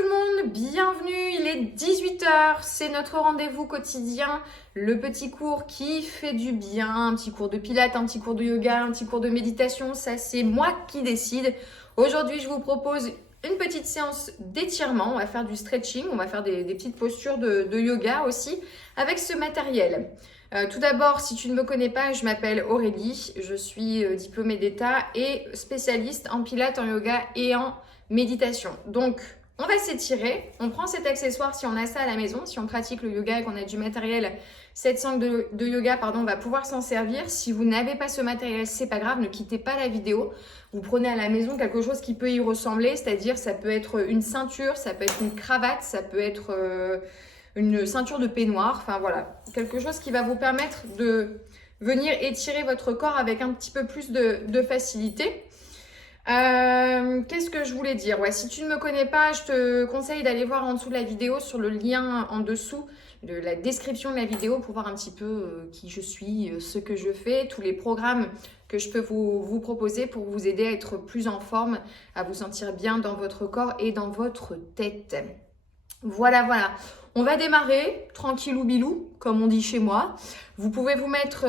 tout le monde, bienvenue, il est 18 h, c'est notre rendez-vous quotidien, le petit cours qui fait du bien, un petit cours de pilates, un petit cours de yoga, un petit cours de méditation, ça c'est moi qui décide. Aujourd'hui je vous propose une petite séance d'étirement, on va faire du stretching, on va faire des petites postures de yoga aussi avec ce matériel. Tout d'abord, si tu ne me connais pas, je m'appelle Aurélie, je suis diplômée d'État et spécialiste en pilates, en yoga et en méditation. Donc, on va s'étirer, on prend cet accessoire si on a ça à la maison, si on pratique le yoga et qu'on a du matériel, cette sangle de yoga, on va pouvoir s'en servir. Si vous n'avez pas ce matériel, c'est pas grave, ne quittez pas la vidéo. Vous prenez à la maison quelque chose qui peut y ressembler, c'est-à-dire ça peut être une ceinture, ça peut être une cravate, ça peut être une ceinture de peignoir, enfin voilà, quelque chose qui va vous permettre de venir étirer votre corps avec un petit peu plus de facilité. Qu'est-ce que je voulais dire? Ouais, si tu ne me connais pas, je te conseille d'aller voir en dessous de la vidéo sur le lien en dessous de la description de la vidéo pour voir un petit peu qui je suis, ce que je fais, tous les programmes que je peux vous proposer pour vous aider à être plus en forme, à vous sentir bien dans votre corps et dans votre tête. Voilà. On va démarrer tranquillou bilou, comme on dit chez moi. Vous pouvez vous mettre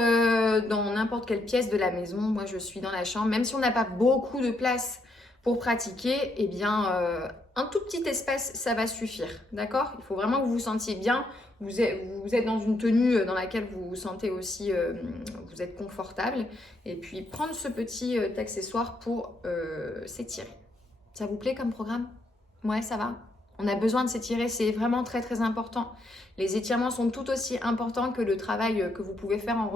dans n'importe quelle pièce de la maison. Moi, je suis dans la chambre. Même si on n'a pas beaucoup de place pour pratiquer, eh bien, un tout petit espace, ça va suffire. D'accord? Il faut vraiment que vous vous sentiez bien. Vous êtes dans une tenue dans laquelle vous vous sentez aussi, vous êtes confortable. Et puis, prendre ce petit accessoire pour s'étirer. Ça vous plaît comme programme? Ouais, ça va? On a besoin de s'étirer, c'est vraiment très très important. Les étirements sont tout aussi importants que le travail que vous pouvez faire en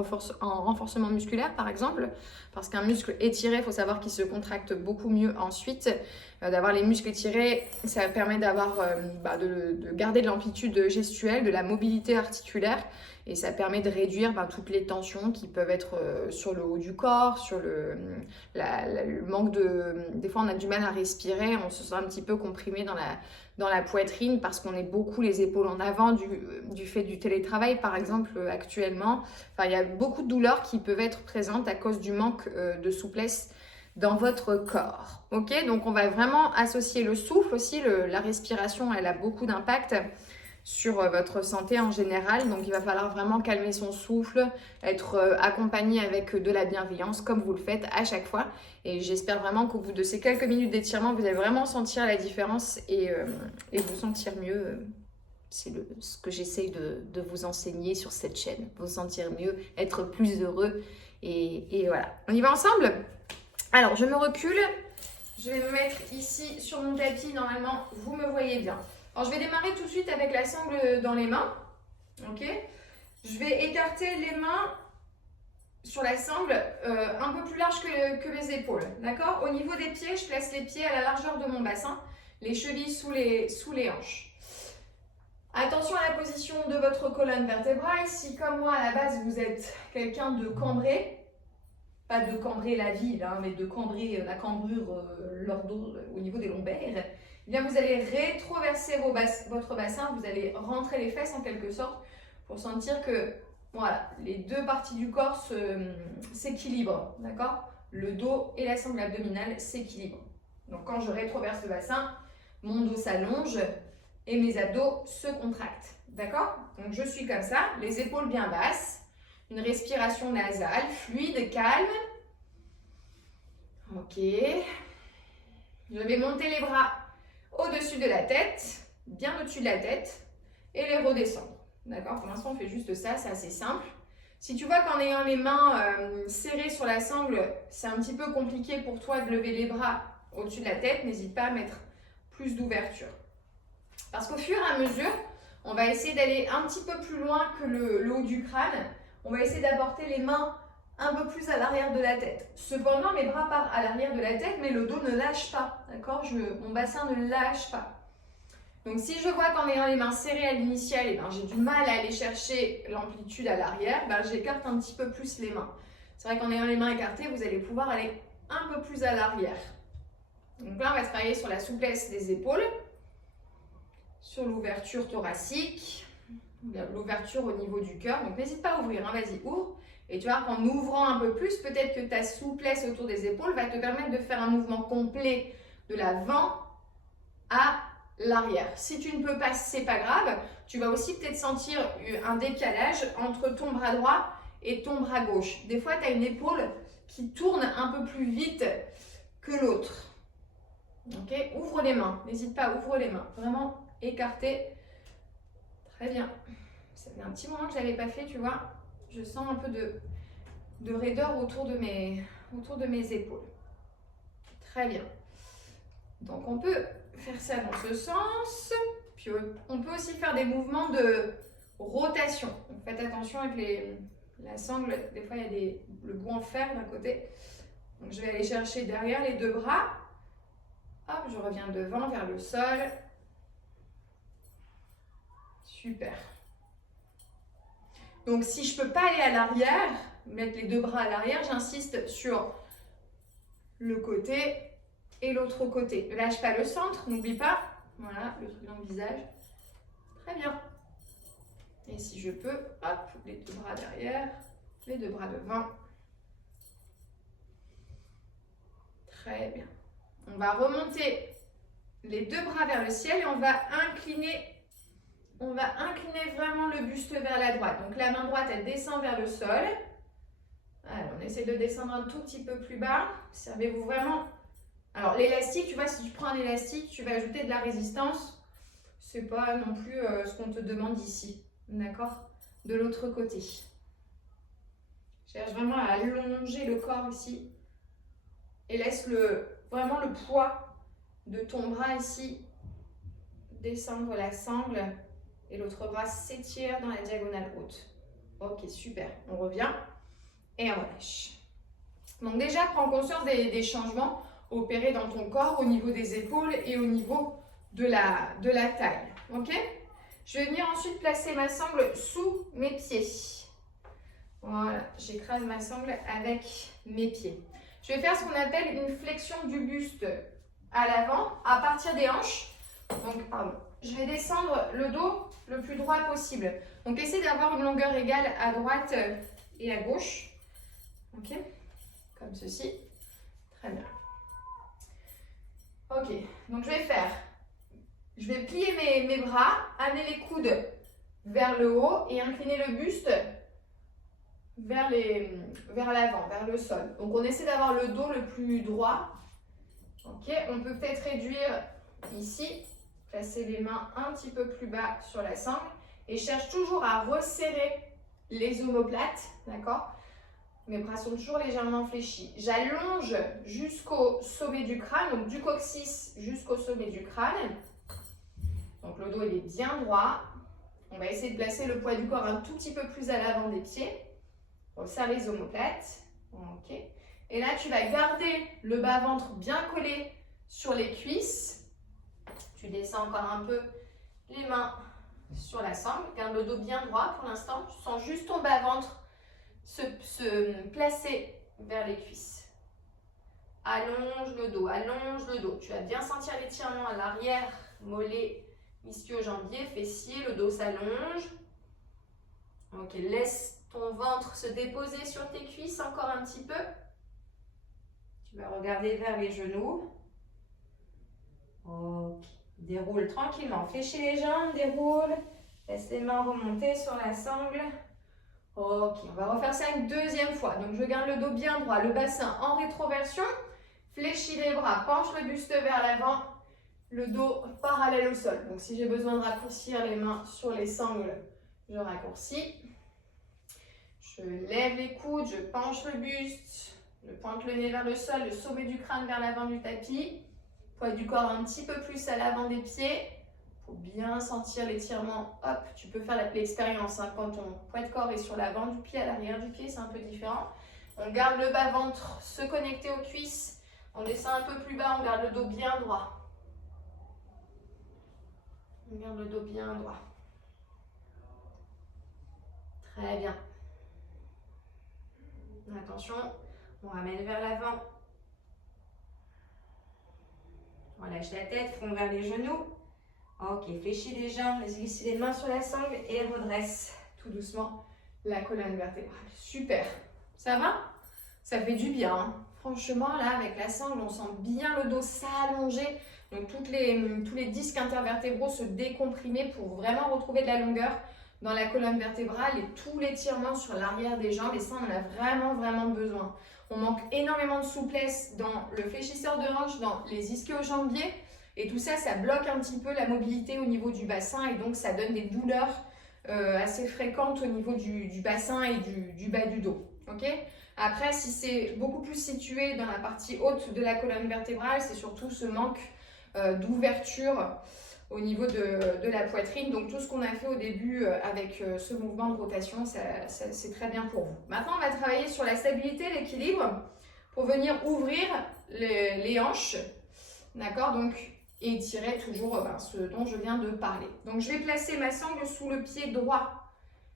renforcement musculaire par exemple. Parce qu'un muscle étiré, il faut savoir qu'il se contracte beaucoup mieux ensuite. D'avoir les muscles étirés, ça permet d'avoir, de garder de l'amplitude gestuelle, de la mobilité articulaire. Et ça permet de réduire toutes les tensions qui peuvent être sur le haut du corps, sur le manque de... Des fois, on a du mal à respirer, on se sent un petit peu comprimé dans la poitrine parce qu'on est beaucoup les épaules en avant du fait du télétravail, par exemple, actuellement. Enfin, il y a beaucoup de douleurs qui peuvent être présentes à cause du manque de souplesse dans votre corps. Ok, donc on va vraiment associer le souffle aussi. La respiration, elle a beaucoup d'impact sur votre santé en général. Donc, il va falloir vraiment calmer son souffle, être accompagné avec de la bienveillance comme vous le faites à chaque fois. Et j'espère vraiment qu'au bout de ces quelques minutes d'étirement, vous allez vraiment sentir la différence et vous sentir mieux. C'est ce que j'essaye de vous enseigner sur cette chaîne. Vous sentir mieux, être plus heureux. Et voilà. On y va ensemble? Alors, je me recule. Je vais me mettre ici sur mon tapis. Normalement, vous me voyez bien. Alors, je vais démarrer tout de suite avec la sangle dans les mains. Ok. Je vais écarter les mains sur la sangle un peu plus large que les épaules. D'accord? Au niveau des pieds, je place les pieds à la largeur de mon bassin, les chevilles sous les hanches. Attention à la position de votre colonne vertébrale. Si, comme moi, à la base, vous êtes quelqu'un de cambré, pas de cambrer la ville, mais de cambrer la cambrure au niveau des lombaires, eh bien vous allez rétroverser votre bassin, vous allez rentrer les fesses en quelque sorte pour sentir que voilà, les deux parties du corps s'équilibrent, d'accord? Le dos et la sangle abdominale s'équilibrent. Donc quand je rétroverse le bassin, mon dos s'allonge et mes abdos se contractent, d'accord? Donc je suis comme ça, les épaules bien basses, une respiration nasale, fluide, calme. Ok. Je vais monter les bras au-dessus de la tête, bien au-dessus de la tête, et les redescendre. D'accord? Pour l'instant, on fait juste ça, c'est assez simple. Si tu vois qu'en ayant les mains serrées sur la sangle, c'est un petit peu compliqué pour toi de lever les bras au-dessus de la tête, n'hésite pas à mettre plus d'ouverture. Parce qu'au fur et à mesure, on va essayer d'aller un petit peu plus loin que le haut du crâne. On va essayer d'apporter les mains un peu plus à l'arrière de la tête. Cependant, mes bras partent à l'arrière de la tête, mais le dos ne lâche pas. D'accord? Mon bassin ne lâche pas. Donc, si je vois qu'en ayant les mains serrées à l'initiale, j'ai du mal à aller chercher l'amplitude à l'arrière, j'écarte un petit peu plus les mains. C'est vrai qu'en ayant les mains écartées, vous allez pouvoir aller un peu plus à l'arrière. Donc là, on va travailler sur la souplesse des épaules, sur l'ouverture thoracique, l'ouverture au niveau du cœur. Donc, n'hésite pas à ouvrir, vas-y, ouvre. Et tu vois qu'en ouvrant un peu plus, peut-être que ta souplesse autour des épaules va te permettre de faire un mouvement complet de l'avant à l'arrière. Si tu ne peux pas, c'est pas grave. Tu vas aussi peut-être sentir un décalage entre ton bras droit et ton bras gauche. Des fois, tu as une épaule qui tourne un peu plus vite que l'autre. Ok, ouvre les mains. N'hésite pas, ouvre les mains. Vraiment écarté. Très bien. Ça fait un petit moment que je ne l'avais pas fait, tu vois. Je sens un peu de raideur autour de mes épaules. Très bien. Donc, on peut faire ça dans ce sens. Puis, on peut aussi faire des mouvements de rotation. Donc, faites attention avec la sangle. Des fois, il y a le bout en fer d'un côté. Donc, je vais aller chercher derrière les deux bras. Hop, je reviens devant vers le sol. Super. Donc, si je ne peux pas aller à l'arrière, mettre les deux bras à l'arrière, j'insiste sur le côté et l'autre côté. Ne lâche pas le centre, n'oublie pas. Voilà, le truc dans le visage. Très bien. Et si je peux, hop, les deux bras derrière, les deux bras devant. Très bien. On va remonter les deux bras vers le ciel et on va incliner vraiment le buste vers la droite. Donc la main droite, elle descend vers le sol. Alors, on essaie de descendre un tout petit peu plus bas. Servez-vous vraiment. Alors l'élastique, tu vois, si tu prends un élastique, tu vas ajouter de la résistance. C'est pas non plus ce qu'on te demande ici. D'accord? De l'autre côté. Cherche vraiment à allonger le corps ici. Et laisse vraiment le poids de ton bras ici descendre la sangle. Et l'autre bras s'étire dans la diagonale haute. Ok, super. On revient et on relâche. Donc déjà, prends conscience des changements opérés dans ton corps au niveau des épaules et au niveau de la taille. Ok? Je vais venir ensuite placer ma sangle sous mes pieds. Voilà, j'écrase ma sangle avec mes pieds. Je vais faire ce qu'on appelle une flexion du buste à l'avant à partir des hanches. Donc, pardon. Je vais descendre le dos le plus droit possible. Donc, essaie d'avoir une longueur égale à droite et à gauche. Ok? Comme ceci. Très bien. Ok. Donc, je vais plier mes bras, amener les coudes vers le haut et incliner le buste vers l'avant, vers le sol. Donc, on essaie d'avoir le dos le plus droit. Ok? On peut peut-être réduire ici. Placer les mains un petit peu plus bas sur la sangle et cherche toujours à resserrer les omoplates, d'accord? Mes bras sont toujours légèrement fléchis. J'allonge jusqu'au sommet du crâne, donc du coccyx jusqu'au sommet du crâne. Donc le dos il est bien droit. On va essayer de placer le poids du corps un tout petit peu plus à l'avant des pieds. On serre les omoplates. Ok. Et là, tu vas garder le bas-ventre bien collé sur les cuisses. Tu descends encore un peu les mains sur la sangle. Garde le dos bien droit pour l'instant. Tu sens juste ton bas-ventre se placer vers les cuisses. Allonge le dos, allonge le dos. Tu vas bien sentir l'étirement à l'arrière, mollet, ischio-jambier, fessier. Le dos s'allonge. Ok, laisse ton ventre se déposer sur tes cuisses encore un petit peu. Tu vas regarder vers les genoux. Ok. Déroule tranquillement. Fléchis les jambes, déroule. Laisse les mains remonter sur la sangle. Ok, on va refaire ça une deuxième fois. Donc, je garde le dos bien droit, le bassin en rétroversion. Fléchis les bras, penche le buste vers l'avant. Le dos parallèle au sol. Donc, si j'ai besoin de raccourcir les mains sur les sangles, je raccourcis. Je lève les coudes, je penche le buste. Je pointe le nez vers le sol, le sommet du crâne vers l'avant du tapis. Poids du corps un petit peu plus à l'avant des pieds. Pour bien sentir l'étirement. Hop, tu peux faire l'expérience quand ton poids de corps est sur l'avant du pied, à l'arrière du pied, c'est un peu différent. On garde le bas-ventre se connecter aux cuisses. On descend un peu plus bas, on garde le dos bien droit. On garde le dos bien droit. Très bien. Attention, on ramène vers l'avant. On lâche la tête, front vers les genoux. Ok, fléchis les jambes, laisse glisser les mains sur la sangle et redresse tout doucement la colonne vertébrale. Super. Ça va? Ça fait du bien. Franchement, là, avec la sangle, on sent bien le dos s'allonger. Donc tous les disques intervertébraux se décomprimer pour vraiment retrouver de la longueur dans la colonne vertébrale et tout l'étirement sur l'arrière des jambes. Et ça, on en a vraiment, vraiment besoin. On manque énormément de souplesse dans le fléchisseur de hanche, dans les ischio-jambiers. Et tout ça, ça bloque un petit peu la mobilité au niveau du bassin et donc ça donne des douleurs assez fréquentes au niveau du bassin et du bas du dos. Okay. Après, si c'est beaucoup plus situé dans la partie haute de la colonne vertébrale, c'est surtout ce manque d'ouverture au niveau de la poitrine. Donc tout ce qu'on a fait au début avec ce mouvement de rotation, c'est très bien pour vous. Maintenant, on va travailler sur la stabilité, l'équilibre pour venir ouvrir les hanches. D'accord, donc et étirer toujours ce dont je viens de parler. Donc je vais placer ma sangle sous le pied droit.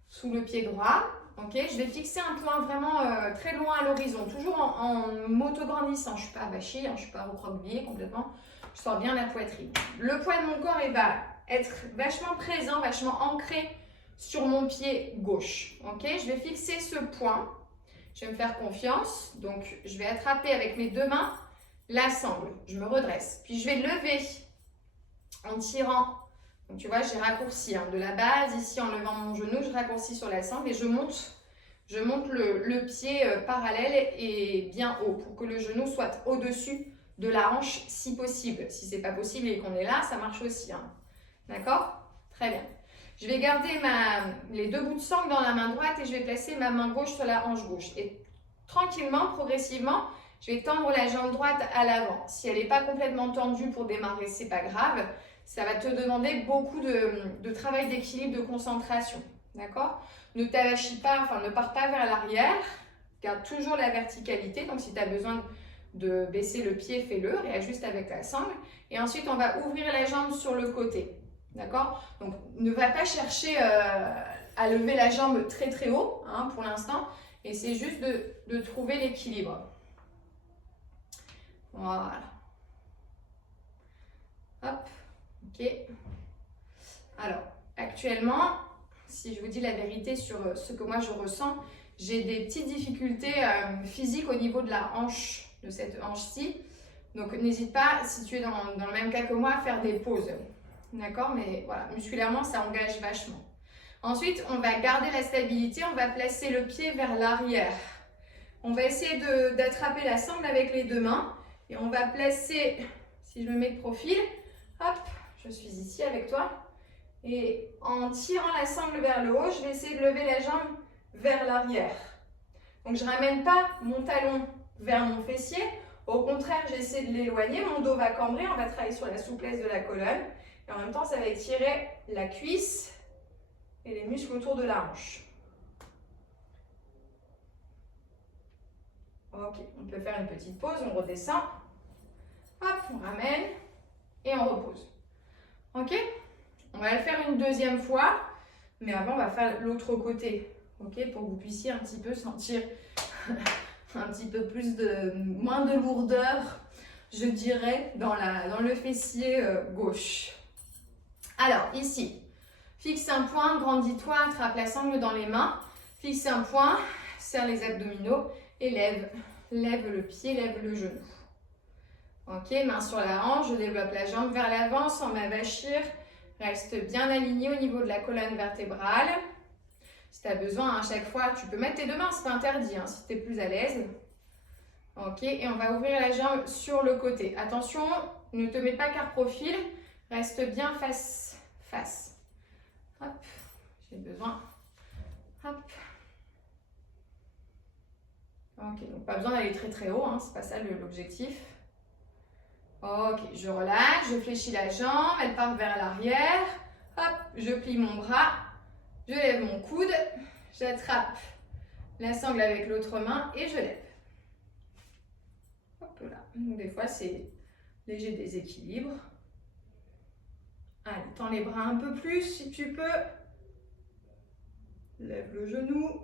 Sous le pied droit. Okay, je vais fixer un point vraiment très loin à l'horizon, toujours en m'auto-grandissant. Je ne suis pas avachée, je ne suis pas recroquevillée complètement. Je sors bien la poitrine. Le poids de mon corps va être vachement présent, vachement ancré sur mon pied gauche. Okay, je vais fixer ce point. Je vais me faire confiance. Donc, je vais attraper avec mes deux mains la sangle. Je me redresse. Puis, je vais lever en tirant. Donc, tu vois, j'ai raccourci de la base. Ici, en levant mon genou, je raccourcis sur la sangle et je monte le pied parallèle et bien haut pour que le genou soit au-dessus de la hanche si possible. Si ce n'est pas possible et qu'on est là, ça marche aussi. D'accord? Très bien. Je vais garder les deux bouts de sangle dans la main droite et je vais placer ma main gauche sur la hanche gauche. Et tranquillement, progressivement, je vais tendre la jambe droite à l'avant. Si elle n'est pas complètement tendue pour démarrer, ce n'est pas grave. Ça va te demander beaucoup de travail d'équilibre, de concentration. D'accord? Ne t'avachis pas, ne pars pas vers l'arrière. Garde toujours la verticalité. Donc, si tu as besoin de baisser le pied, fais-le. Réajuste avec la sangle. Et ensuite, on va ouvrir la jambe sur le côté. D'accord? Donc, ne va pas chercher à lever la jambe très très haut pour l'instant. Et c'est juste de trouver l'équilibre. Voilà. Hop. Ok. Alors, actuellement, si je vous dis la vérité sur ce que moi je ressens, j'ai des petites difficultés physiques au niveau de la hanche, de cette hanche-ci. Donc, n'hésite pas, si tu es dans le même cas que moi, à faire des pauses. D'accord? Mais voilà, musculairement, ça engage vachement. Ensuite, on va garder la stabilité, on va placer le pied vers l'arrière. On va essayer d'attraper la sangle avec les deux mains. Et on va placer, si je me mets de profil, hop, je suis ici avec toi. Et en tirant la sangle vers le haut, je vais essayer de lever la jambe vers l'arrière. Donc, je ne ramène pas mon talon vers mon fessier. Au contraire, j'essaie de l'éloigner. Mon dos va cambrer. On va travailler sur la souplesse de la colonne. Et en même temps, ça va étirer la cuisse et les muscles autour de la hanche. Ok, on peut faire une petite pause. On redescend. Hop, on ramène et on repose. Ok? On va le faire une deuxième fois, mais avant, on va faire l'autre côté. Ok? Pour que vous puissiez un petit peu sentir un petit peu moins de lourdeur, je dirais, dans le fessier gauche. Alors, ici, fixe un point, grandis-toi, attrape la sangle dans les mains, fixe un point, serre les abdominaux et lève le pied, lève le genou. Ok, main sur la hanche, je développe la jambe vers l'avant sans m'avachir. Reste bien aligné au niveau de la colonne vertébrale. Si tu as besoin, à chaque fois, tu peux mettre tes deux mains, c'est pas interdit, si tu es plus à l'aise. Ok, et on va ouvrir la jambe sur le côté. Attention, ne te mets pas quart profil, reste bien face. Hop, j'ai besoin. Hop. Ok, donc pas besoin d'aller très très haut, c'est pas ça l'objectif. Ok, je relâche, je fléchis la jambe, elle part vers l'arrière. Hop, je plie mon bras, je lève mon coude, j'attrape la sangle avec l'autre main et je lève. Hop là. Donc des fois c'est léger déséquilibre. Allez, tends les bras un peu plus si tu peux. Lève le genou.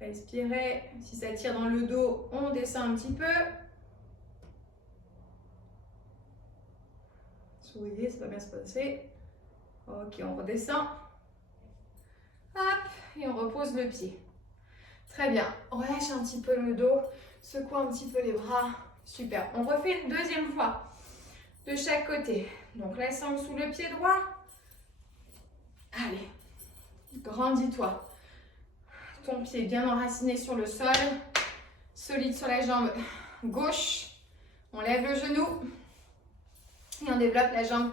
Respirez. Si ça tire dans le dos, on descend un petit peu. Souriez, ça va bien se passer. Ok, on redescend. Hop, et on repose le pied. Très bien. Relâche un petit peu le dos. Secoue un petit peu les bras. Super. On refait une deuxième fois. de chaque côté. Donc la sangle sous le pied droit. Allez, grandis-toi. Ton pied bien enraciné sur le sol, solide sur la jambe gauche. On lève le genou et on développe la jambe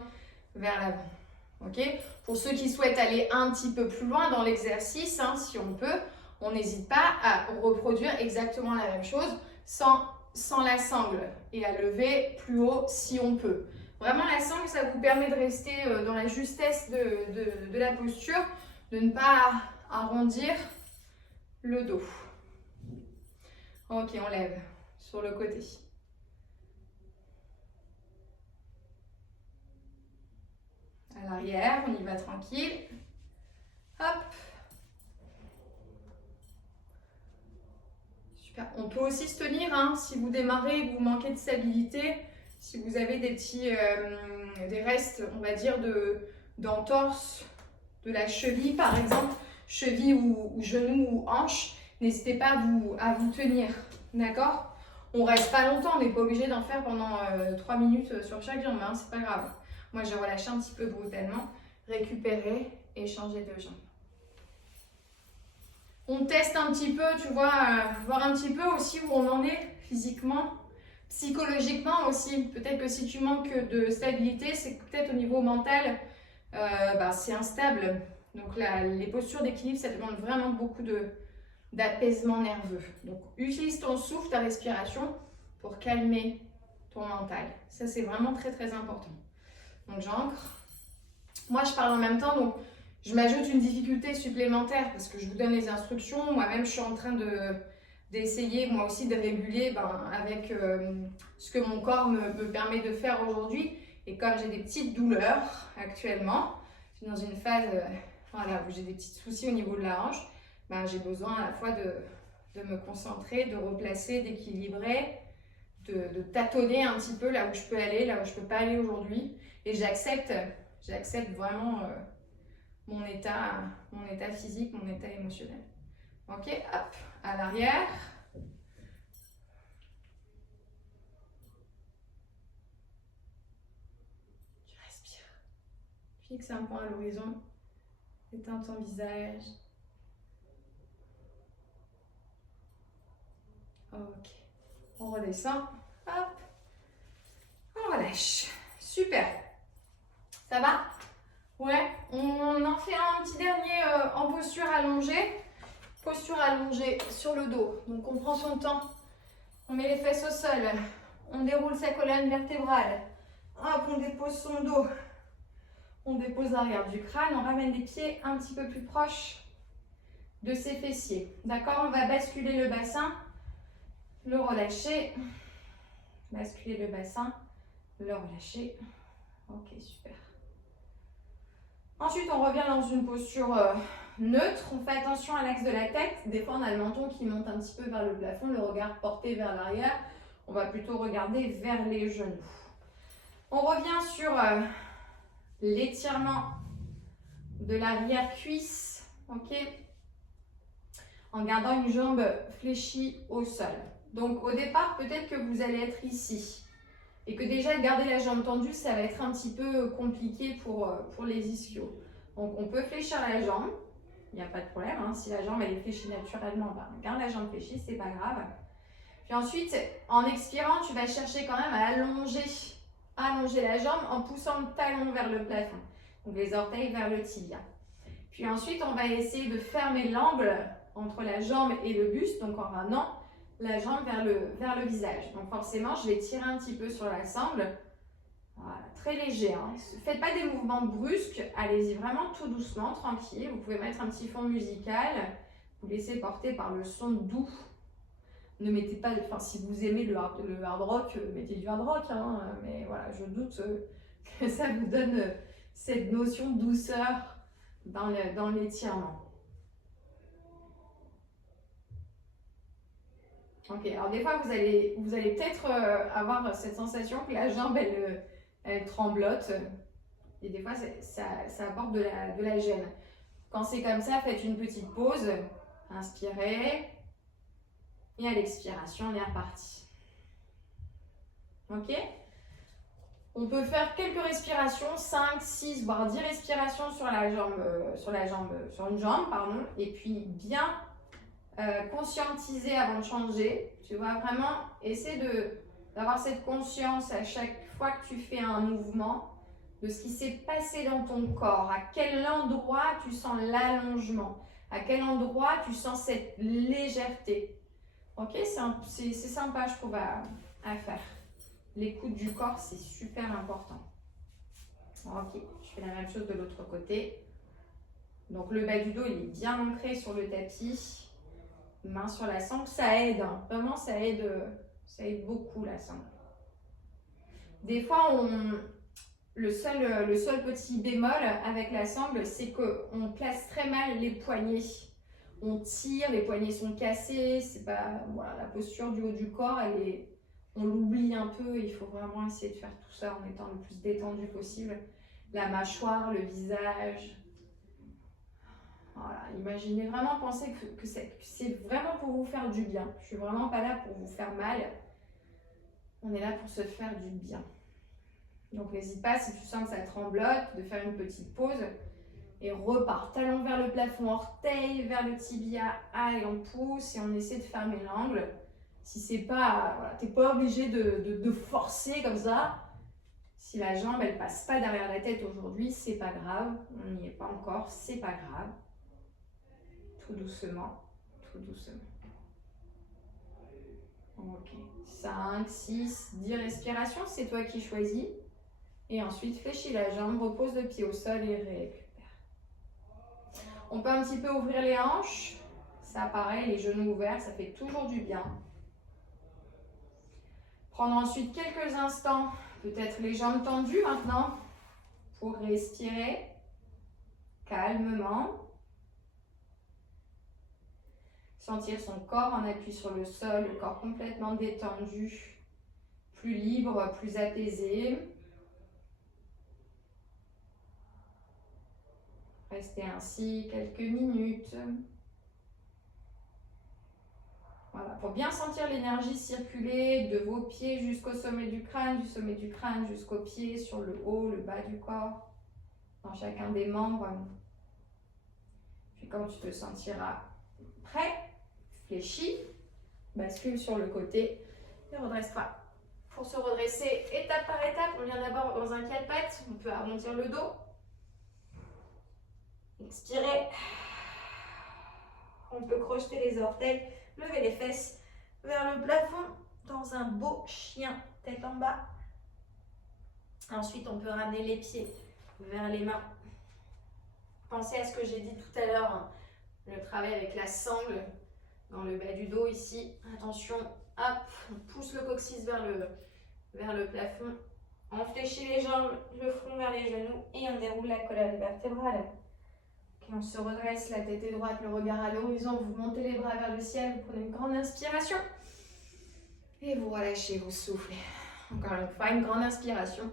vers l'avant. Ok? Pour ceux qui souhaitent aller un petit peu plus loin dans l'exercice, hein, si on peut, on n'hésite pas à reproduire exactement la même chose sans la sangle et à lever plus haut si on peut. Vraiment, la sangle, ça vous permet de rester dans la justesse de la posture, de ne pas arrondir le dos. Ok, on lève sur le côté. À l'arrière, on y va tranquille. Hop. Super. On peut aussi se tenir, hein, si vous démarrez, vous manquez de stabilité, si vous avez des petits des restes, on va dire, d'entorse de la cheville, par exemple, cheville ou genou ou hanche, n'hésitez pas à vous tenir, d'accord? On reste pas longtemps, on n'est pas obligé d'en faire pendant 3 minutes sur chaque jambe, hein, c'est pas grave. Moi, j'ai relâché un petit peu brutalement, récupérer et changer de jambe. On teste un petit peu, tu vois, voir un petit peu aussi où on en est physiquement, psychologiquement aussi. Peut-être que si tu manques de stabilité, c'est peut-être au niveau mental, c'est instable. Donc les postures d'équilibre, ça demande vraiment beaucoup d'apaisement nerveux. Donc utilise ton souffle, ta respiration pour calmer ton mental. Ça, c'est vraiment très très important. Donc j'ancre. Moi, je parle en même temps, donc je m'ajoute une difficulté supplémentaire parce que je vous donne les instructions. Moi-même, je suis en train d'essayer moi aussi de réguler avec ce que mon corps me permet de faire aujourd'hui. Et comme j'ai des petites douleurs actuellement, je suis dans une phase où j'ai des petits soucis au niveau de la hanche, j'ai besoin à la fois de me concentrer, de replacer, d'équilibrer, de tâtonner un petit peu là où je peux aller, là où je ne peux pas aller aujourd'hui. Et j'accepte vraiment mon état physique, mon état émotionnel. Ok, hop, à l'arrière. Tu respires. Fixe un point à l'horizon. Éteins ton visage. Ok. On redescend. Hop. On relâche. Super. Ça va? Ouais, on en fait un petit dernier en posture allongée. Posture allongée sur le dos. Donc on prend son temps. On met les fesses au sol. On déroule sa colonne vertébrale. Hop, on dépose son dos. On dépose l'arrière du crâne. On ramène les pieds un petit peu plus proches de ses fessiers. D'accord? On va basculer le bassin. Le relâcher. Basculer le bassin. Le relâcher. Ok, super. Ensuite, on revient dans une posture neutre. On fait attention à l'axe de la tête. Des fois, on a le menton qui monte un petit peu vers le plafond, le regard porté vers l'arrière. On va plutôt regarder vers les genoux. On revient sur l'étirement de l'arrière-cuisse, ok, en gardant une jambe fléchie au sol. Donc, au départ, peut-être que vous allez être ici. Et que déjà, garder la jambe tendue, ça va être un petit peu compliqué pour les ischios. Donc, on peut fléchir la jambe. Il n'y a pas de problème. Hein. Si la jambe elle est fléchie naturellement, garde la jambe fléchie, c'est pas grave. Puis ensuite, en expirant, tu vas chercher quand même à allonger la jambe en poussant le talon vers le plafond. Donc, les orteils vers le tibia. Puis ensuite, on va essayer de fermer l'angle entre la jambe et le buste, donc en ramenant la jambe vers le visage. Donc forcément, je vais tirer un petit peu sur la sangle. Voilà, très léger. Hein. Ne faites pas des mouvements brusques. Allez-y vraiment tout doucement, tranquille. Vous pouvez mettre un petit fond musical. Vous laissez porter par le son doux. Ne mettez pas, si vous aimez le hard rock, mettez du hard rock. Hein, mais voilà, je doute que ça vous donne cette notion de douceur dans l'étirement. Ok, alors des fois, vous allez peut-être avoir cette sensation que la jambe, elle tremblote. Et des fois, ça apporte de la gêne. Quand c'est comme ça, faites une petite pause. Inspirez. Et à l'expiration, on est reparti. Ok? On peut faire quelques respirations, 5, 6, voire 10 respirations sur une jambe, pardon, et puis bien conscientiser avant de changer. Tu vois, vraiment essayer d'avoir cette conscience à chaque fois que tu fais un mouvement de ce qui s'est passé dans ton corps, à quel endroit tu sens l'allongement, à quel endroit tu sens cette légèreté. Ok, c'est sympa, je trouve, à faire. L'écoute du corps, c'est super important. Ok, je fais la même chose de l'autre côté. Donc le bas du dos, il est bien ancré sur le tapis. Main sur la sangle, ça aide. Hein. Vraiment, ça aide beaucoup la sangle. Des fois, le seul petit bémol avec la sangle, c'est qu'on place très mal les poignets. On tire, les poignets sont cassés. C'est pas, voilà, la posture du haut du corps, on l'oublie un peu. Il faut vraiment essayer de faire tout ça en étant le plus détendu possible. La mâchoire, le visage. Voilà, imaginez vraiment, pensez que c'est vraiment pour vous faire du bien. Je suis vraiment pas là pour vous faire mal. On est là pour se faire du bien. Donc n'hésite pas, si tu sens que ça tremblote, de faire une petite pause et repars. Talon vers le plafond, orteil vers le tibia, allez on pousse et on essaie de fermer l'angle. Si c'est pas, voilà, t'es pas obligé de forcer comme ça. Si la jambe elle passe pas derrière la tête aujourd'hui, c'est pas grave. On n'y est pas encore, c'est pas grave. Tout doucement, tout doucement. Ok, 5, 6, 10 respirations, c'est toi qui choisis. Et ensuite, fléchis la jambe, repose le pied au sol et récupère. On peut un petit peu ouvrir les hanches. Ça, pareil, les genoux ouverts, ça fait toujours du bien. Prendre ensuite quelques instants, peut-être les jambes tendues maintenant, pour respirer calmement. Sentir son corps en appui sur le sol, le corps complètement détendu, plus libre, plus apaisé. Restez ainsi quelques minutes. Voilà, pour bien sentir l'énergie circuler de vos pieds jusqu'au sommet du crâne, du sommet du crâne jusqu'aux pieds, sur le haut, le bas du corps, dans chacun des membres. Puis quand tu te sentiras prêt, fléchis, bascule sur le côté et redresse-toi. Pour se redresser étape par étape, on vient d'abord dans un quatre-pattes, on peut arrondir le dos. Expirez. On peut crocheter les orteils, lever les fesses vers le plafond dans un beau chien, tête en bas. Ensuite, on peut ramener les pieds vers les mains. Pensez à ce que j'ai dit tout à l'heure, hein, le travail avec la sangle dans le bas du dos ici. Attention, hop, on pousse le coccyx vers le plafond. On fléchit les jambes, le front vers les genoux et on déroule la colonne vertébrale. Okay, on se redresse, la tête est droite, le regard à l'horizon. Vous montez les bras vers le ciel, vous prenez une grande inspiration. Et vous relâchez, vous soufflez. Encore une fois, une grande inspiration.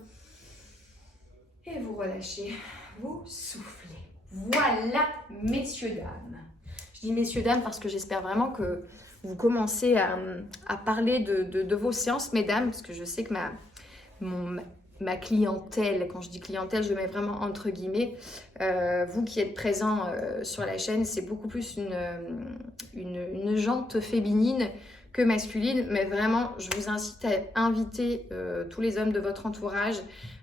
Et vous relâchez, vous soufflez. Voilà, messieurs, dames. Je dis messieurs, dames parce que j'espère vraiment que vous commencez à parler de vos séances, mesdames, parce que je sais que ma clientèle, quand je dis clientèle, je mets vraiment entre guillemets, vous qui êtes présents sur la chaîne, c'est beaucoup plus une jante féminine que masculine, mais vraiment, je vous incite à inviter tous les hommes de votre entourage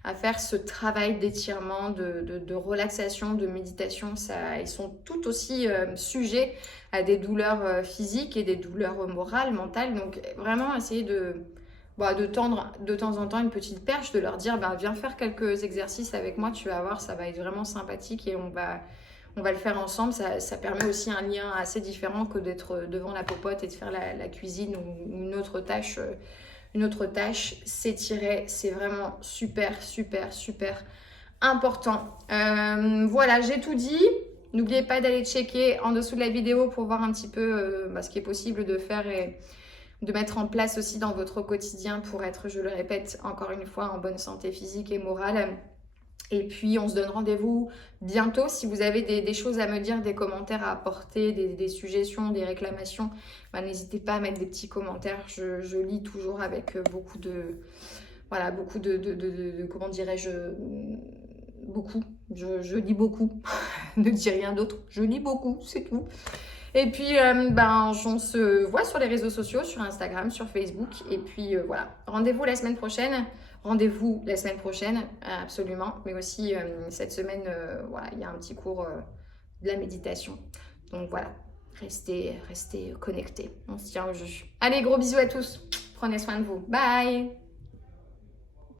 à faire ce travail d'étirement, de relaxation, de méditation. Ils sont tout aussi sujets à des douleurs physiques et des douleurs morales, mentales. Donc vraiment, essayez de tendre de temps en temps une petite perche, de leur dire viens faire quelques exercices avec moi, tu vas voir, ça va être vraiment sympathique et on va le faire ensemble. Ça permet aussi un lien assez différent que d'être devant la popote et de faire la cuisine ou une autre tâche. S'étirer, c'est vraiment super, super, super important. Voilà, j'ai tout dit. N'oubliez pas d'aller checker en dessous de la vidéo pour voir un petit peu ce qui est possible de faire et de mettre en place aussi dans votre quotidien pour être, je le répète encore une fois, en bonne santé physique et morale. Et puis, on se donne rendez-vous bientôt. Si vous avez des choses à me dire, des commentaires à apporter, des suggestions, des réclamations, n'hésitez pas à mettre des petits commentaires. Je lis toujours avec beaucoup de Voilà, beaucoup comment dirais-je, beaucoup. Je lis beaucoup. Ne dis rien d'autre. Je lis beaucoup, c'est tout. Et puis, ben, on se voit sur les réseaux sociaux, sur Instagram, sur Facebook. Et puis, voilà. Rendez-vous la semaine prochaine. Rendez-vous la semaine prochaine, absolument. Mais aussi, cette semaine, voilà, il y a un petit cours de la méditation. Donc, voilà. Restez connectés. On se tient au jus. Allez, gros bisous à tous. Prenez soin de vous. Bye!